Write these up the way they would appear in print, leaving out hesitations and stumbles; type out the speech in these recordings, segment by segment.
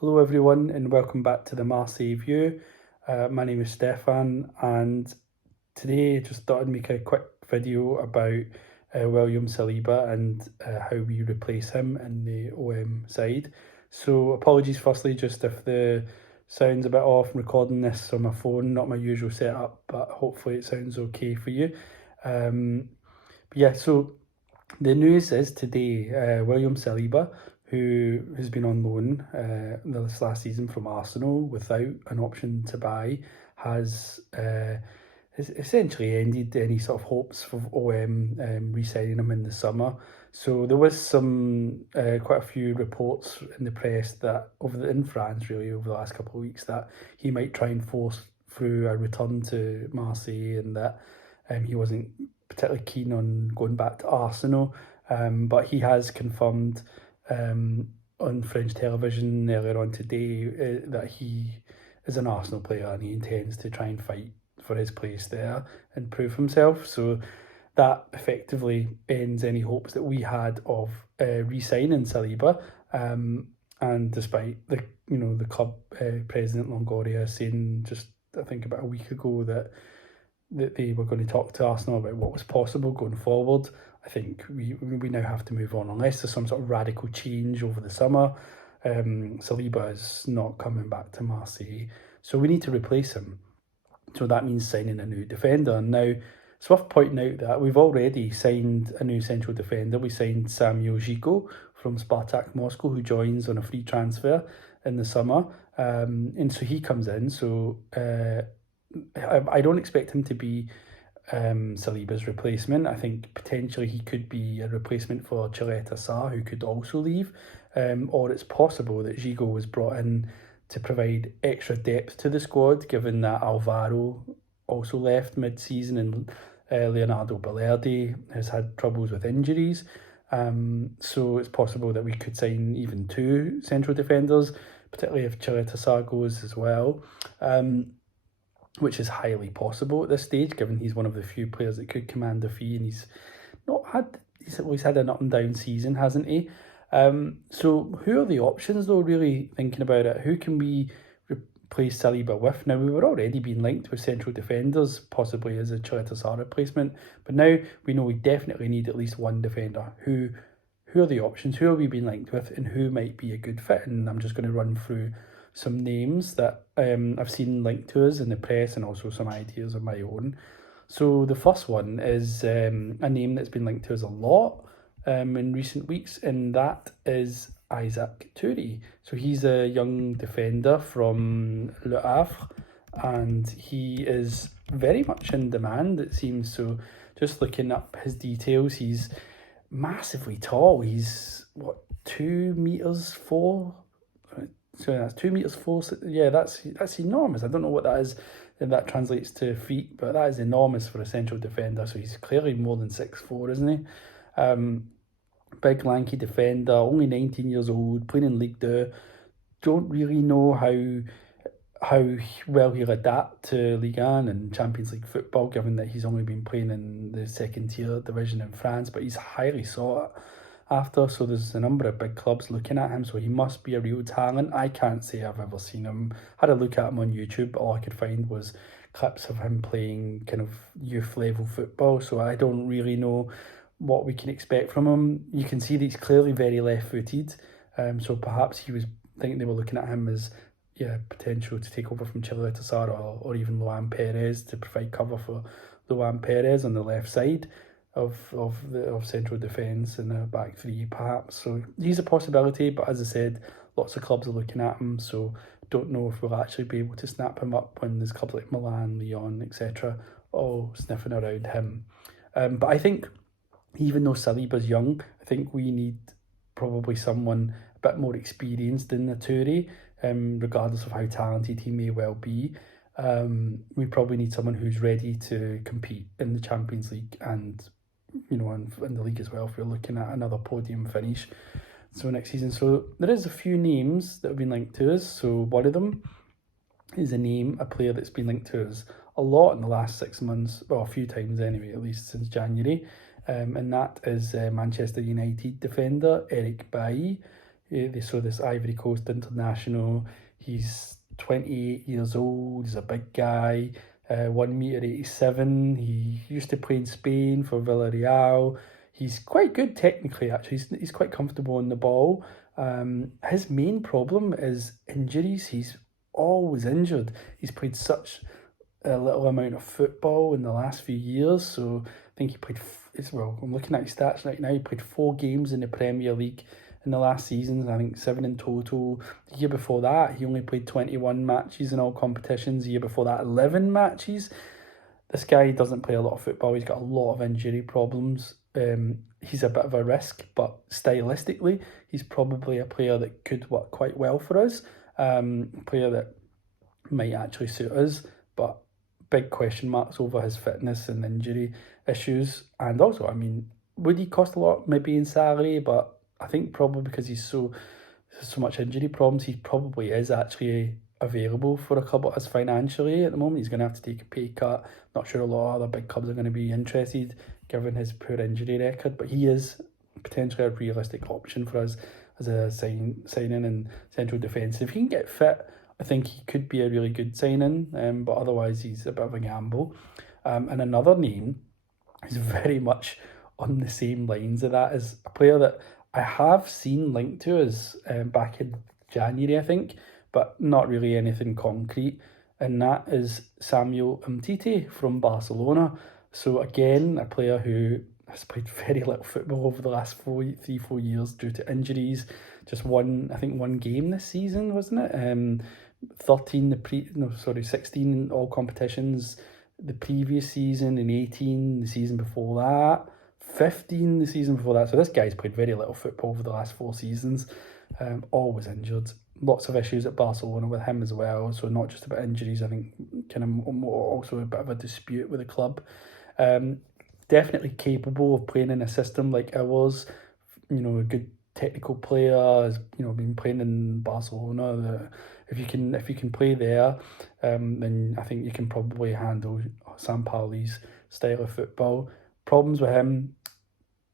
Hello everyone and welcome back to the Marseille View. My name is Stefan and today I just thought I'd make a quick video about William Saliba and how we replace him in the OM side. So apologies firstly just if the sound's a bit off. I'm recording this on my phone, not my usual setup, but hopefully it sounds okay for you. So the news is today William Saliba, who has been on loan this last season from Arsenal without an option to buy, has essentially ended any sort of hopes for OM re-signing him in the summer. So there was quite a few reports in the press that in France really over the last couple of weeks that he might try and force through a return to Marseille and that he wasn't particularly keen on going back to Arsenal, but he has confirmed on French television earlier on today that he is an Arsenal player and he intends to try and fight for his place there and prove himself. So that effectively ends any hopes that we had of re-signing Saliba. And despite the club president Longoria saying just I think about a week ago that they were going to talk to Arsenal about what was possible going forward. I think we now have to move on unless there's some sort of radical change over the summer. Saliba is not coming back to Marseille, so we need to replace him. So that means signing a new defender. Now, it's worth pointing out that we've already signed a new central defender. We signed Samuel Zico from Spartak Moscow, who joins on a free transfer in the summer. And so he comes in. So I don't expect him to be Saliba's replacement. I think potentially he could be a replacement for Chileta Sarr, who could also leave, or it's possible that Zico was brought in to provide extra depth to the squad, given that Alvaro also left mid-season and Leonardo Balerdi has had troubles with injuries. So it's possible that we could sign even two central defenders, particularly if Chileta Sarr goes as well. Which is highly possible at this stage, given he's one of the few players that could command a fee, and he's always had an up and down season, hasn't he? So who are the options though, really thinking about it? Who can we replace Saliba with? Now, we were already being linked with central defenders, possibly as a Chileta Sarr replacement, but now we know we definitely need at least one defender. Who are the options? Who are we being linked with, and who might be a good fit? And I'm just going to run through some names that I've seen linked to us in the press and also some ideas of my own. So the first one is a name that's been linked to us a lot in recent weeks, and that is Isaac Toure. So he's a young defender from Le Havre, and he is very much in demand, it seems. So just looking up his details, he's massively tall. He's, 2 meters 4? So that's 2 meters 4. Yeah, that's enormous. I don't know what that is, if that translates to feet, but that is enormous for a central defender. So he's clearly more than 6'4", isn't he? Big lanky defender, only 19 years old, playing in Ligue 2. Don't really know how well he'll adapt to Ligue 1 and Champions League football, given that he's only been playing in the second tier division in France, but he's highly sought after, so there's a number of big clubs looking at him, so he must be a real talent. I can't say I've ever seen him. Had a look at him on YouTube, but all I could find was clips of him playing kind of youth level football, so I don't really know what we can expect from him. You can see that he's clearly very left-footed, so perhaps they were looking at him as potential to take over from Chileta Sarr or even Luan Perez to provide cover for Luan Perez on the left side of central defence and a back three perhaps. So he's a possibility, but as I said, lots of clubs are looking at him, so don't know if we'll actually be able to snap him up when there's clubs like Milan, Lyon, etc. all sniffing around him. But I think even though Saliba's young, I think we need probably someone a bit more experienced than Toure, regardless of how talented he may well be. We probably need someone who's ready to compete in the Champions League and in the league as well, if we're looking at another podium finish next season. So there is a few names that have been linked to us. So one of them is a player that's been linked to us a lot in the last 6 months, well, a few times anyway, at least since January, and that is Manchester United defender Eric Bailly. They saw this Ivory Coast international. He's 28 years old. He's a big guy. 1 meter 87. He used to play in Spain for Villarreal. He's quite good technically, actually. He's quite comfortable on the ball. His main problem is injuries. He's always injured. He's played such a little amount of football in the last few years. So I think he played, well, I'm looking at his stats right now. He played 4 games in the Premier League in the last season, I think 7 in total. The year before that, he only played 21 matches in all competitions. The year before that, 11 matches. This guy doesn't play a lot of football. He's got a lot of injury problems. He's a bit of a risk, but stylistically, he's probably a player that could work quite well for us. A player that might actually suit us, but big question marks over his fitness and injury issues. And also, I mean, would he cost a lot maybe in salary? But I think probably because he's so much injury problems, he probably is actually available for a club as financially at the moment. He's going to have to take a pay cut. Not sure a lot of other big clubs are going to be interested given his poor injury record, but he is potentially a realistic option for us as a signing in central defence. If he can get fit, I think he could be a really good signing, but otherwise he's a bit of a gamble. And another name is very much on the same lines of that, is a player that I have seen linked to us back in January, I think, but not really anything concrete, and that is Samuel Umtiti from Barcelona. So again, a player who has played very little football over the last 4 years due to injuries. Just I think one game this season, wasn't it? 16 in all competitions the previous season, and 18 the season before that, 15 the season before that. So this guy's played very little football over the last 4 seasons, always injured. Lots of issues at Barcelona with him as well. So not just about injuries, I think kind of also a bit of a dispute with the club. Definitely capable of playing in a system like ours. A good technical player, has been playing in Barcelona. If you can play there, then I think you can probably handle Sampaoli's style of football. Problems with him,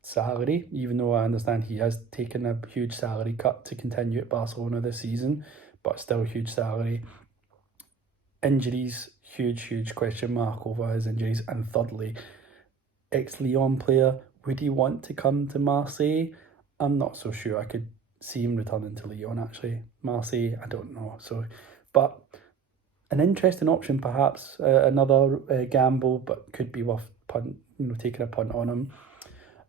salary, even though I understand he has taken a huge salary cut to continue at Barcelona this season, but still a huge salary. Injuries, huge question mark over his injuries. And thirdly, ex-Lyon player, would he want to come to Marseille? I'm not so sure. I could see him returning to Lyon, actually. Marseille, I don't know. So, but an interesting option, perhaps. Another gamble, but could be worth taking a punt on him.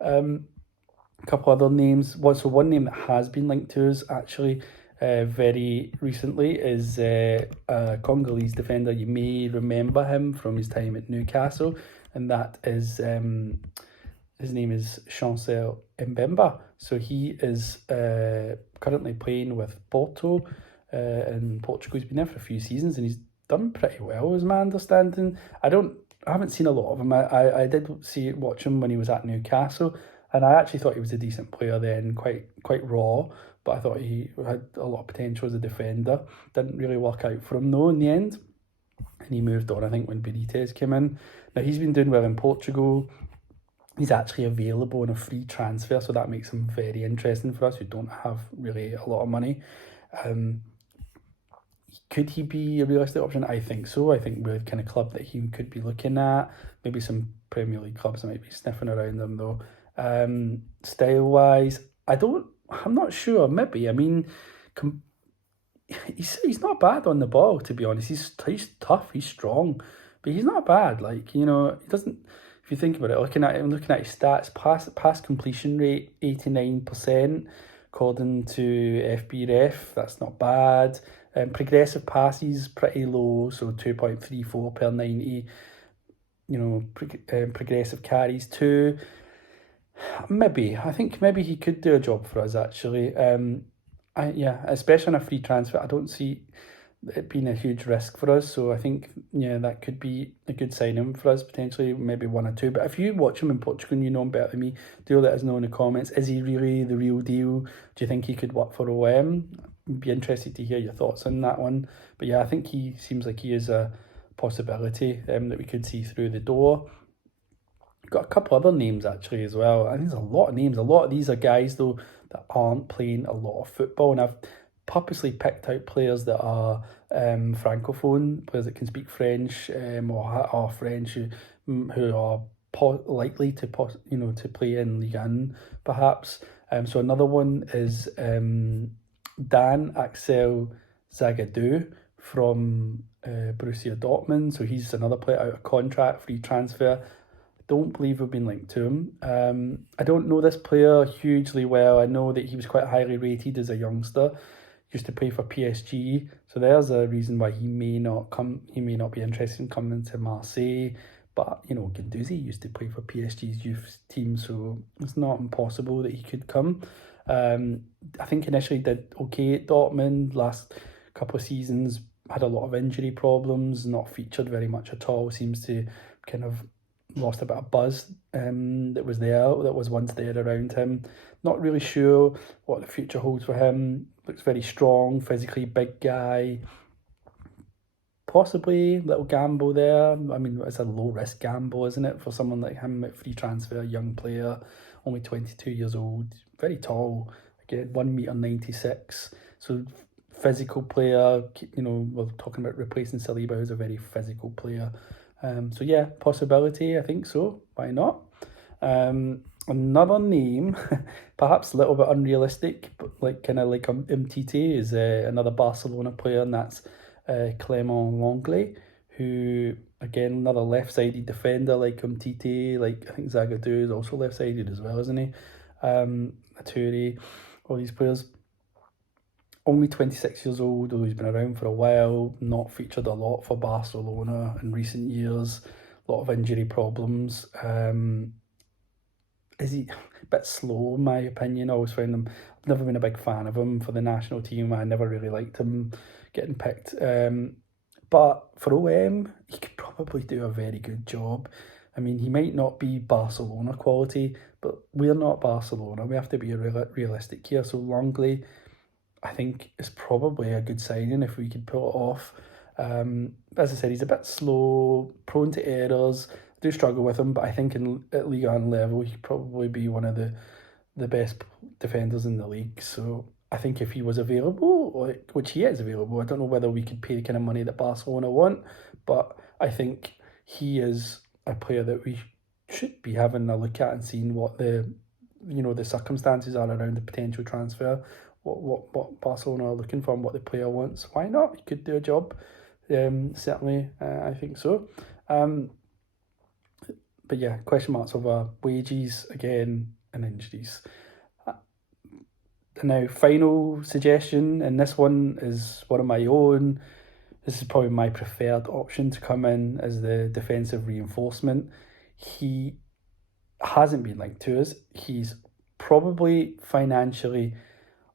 A couple other names. So one name that has been linked to us, actually, very recently is a Congolese defender. You may remember him from his time at Newcastle, and that is his name is Chancel Mbemba. So he is currently playing with Porto in Portugal. He's been there for a few seasons and he's done pretty well, is my understanding. I haven't seen a lot of him. I did watch him when he was at Newcastle, and I actually thought he was a decent player then, quite raw, but I thought he had a lot of potential as a defender. Didn't really work out for him though in the end, and he moved on, I think, when Benitez came in. Now he's been doing well in Portugal. He's actually available in a free transfer, so that makes him very interesting for us who don't have really a lot of money. Could he be a realistic option? I think so. I think we're the kind of club that he could be looking at. Maybe some Premier League clubs that might be sniffing around him though. Style-wise, I'm not sure. Maybe. I mean, he's not bad on the ball, to be honest. He's tough, he's strong, but he's not bad. He doesn't. If you think about it, looking at his stats, pass completion rate 89% according to FBref. That's not bad. Progressive passes pretty low, so 2.34 per 90. Progressive carries 2. I think maybe he could do a job for us actually. Especially on a free transfer. I don't see it being a huge risk for us, so I think that could be a good signing for us, potentially maybe 1 or 2. But if you watch him in Portugal and you know him better than me, do let us know in the comments. Is he really the real deal? Do you think he could work for OM? I'd be interested to hear your thoughts on that one. But yeah, I think he seems like he is a possibility that we could see through the door. Got a couple other names actually as well. I think there's a lot of names. A lot of these are guys though that aren't playing a lot of football, and I've purposely picked out players that are francophone, players that can speak French, or are French who are likely to to play in Ligue 1 perhaps. So another one is Dan Axel Zagadou from Borussia Dortmund. So he's another player out of contract, free transfer. Don't believe we've been linked to him. I don't know this player hugely well. I know that he was quite highly rated as a youngster. Used to play for PSG, so there's a reason why he may not come. He may not be interested in coming to Marseille. But Guendouzi used to play for PSG's youth team, so it's not impossible that he could come. I think initially did okay at Dortmund. Last couple of seasons had a lot of injury problems. Not featured very much at all. Seems to kind of lost a bit of buzz that was once there around him. Not really sure what the future holds for him. Looks very strong, physically big guy. Possibly little gamble there. I mean, it's a low risk gamble, isn't it, for someone like him at free transfer, young player, only 22 years old, very tall, again 1 meter 96. So physical player. We're talking about replacing Saliba, who's a very physical player. So yeah, possibility, I think so. Why not? Another name, perhaps a little bit unrealistic, but kind of like Umtiti, is another Barcelona player, and that's Clement Lenglet, who, again, another left-sided defender like Umtiti, like I think Zagadou is also left-sided as well, isn't he? Aturi, all these players. Only 26 years old, although he's been around for a while, not featured a lot for Barcelona in recent years, a lot of injury problems. Is he a bit slow, in my opinion? I always found him, I've never been a big fan of him for the national team. I never really liked him getting picked. But for OM, he could probably do a very good job. I mean, he might not be Barcelona quality, but we're not Barcelona. We have to be realistic here. So Longley, I think, is probably a good signing if we could pull it off. As I said, he's a bit slow, prone to errors. I do struggle with him, but I think at Ligue 1 level, he'd probably be one of the best defenders in the league. So I think if he was available, which he is available, I don't know whether we could pay the kind of money that Barcelona want, but I think he is a player that we should be having a look at and seeing what the circumstances are around the potential transfer. What Barcelona are looking for and what the player wants. Why not? He could do a job. Certainly, I think so. But yeah, question marks over wages again and injuries. Now, final suggestion, and this one is one of my own. This is probably my preferred option to come in as the defensive reinforcement. He hasn't been linked to us. He's probably financially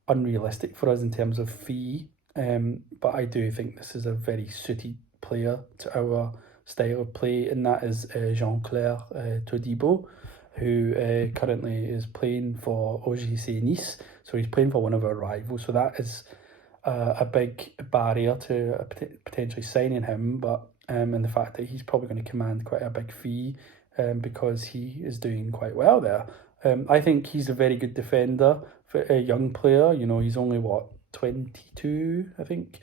unrealistic for us in terms of fee, but I do think this is a very suited player to our style of play, and that is Jean-Claire Todibo, who currently is playing for OGC Nice, so he's playing for one of our rivals, so that is a big barrier to potentially signing him, but and the fact that he's probably going to command quite a big fee because he is doing quite well there. I think he's a very good defender for a young player. He's only 22, I think.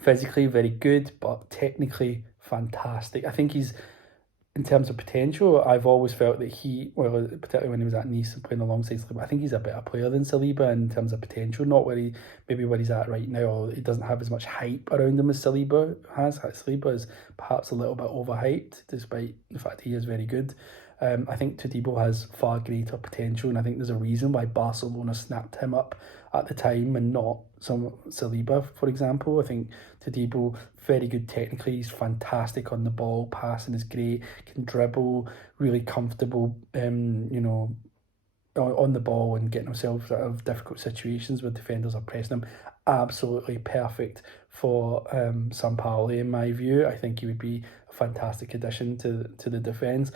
Physically very good, but technically fantastic. I think he's, in terms of potential, I've always felt that particularly when he was at Nice and playing alongside Saliba, I think he's a better player than Saliba in terms of potential, not where he's at right now, or he doesn't have as much hype around him as Saliba has. Saliba is perhaps a little bit overhyped, despite the fact he is very good. I think Todibo has far greater potential, and I think there's a reason why Barcelona snapped him up at the time and not some Saliba, for example. I think Todibo, very good technically, he's fantastic on the ball, passing is great, can dribble, really comfortable, on the ball and getting himself out of difficult situations where defenders are pressing him. Absolutely perfect for Sampaoli, in my view. I think he would be a fantastic addition to the defence,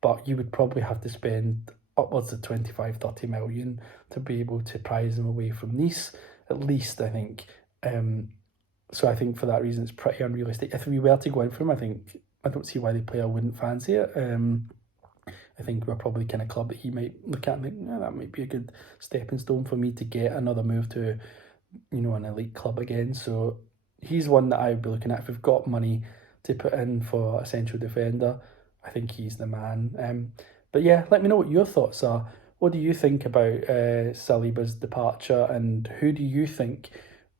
but you would probably have to spend upwards of 25-30 million to be able to prize him away from Nice, at least, I think. So I think for that reason it's pretty unrealistic. If we were to go in for him, I think I don't see why the player wouldn't fancy it. I think we're probably kind of club that he might look at and think, yeah, that might be a good stepping stone for me to get another move to, an elite club again. So he's one that I would be looking at. If we've got money to put in for a central defender, I think he's the man. But yeah, let me know what your thoughts are. What do you think about Saliba's departure, and who do you think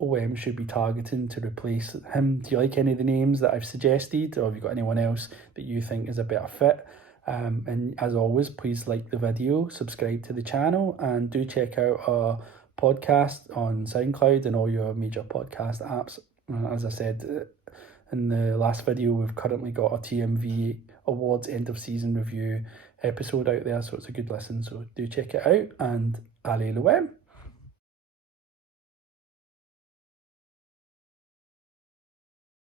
OM should be targeting to replace him? Do you like any of the names that I've suggested, or have you got anyone else that you think is a better fit? And as always, please like the video, subscribe to the channel, and do check out our podcast on SoundCloud and all your major podcast apps. As I said in the last video, we've currently got a TMV Awards end of season review episode out there, so it's a good listen. So do check it out, and allez l'OM.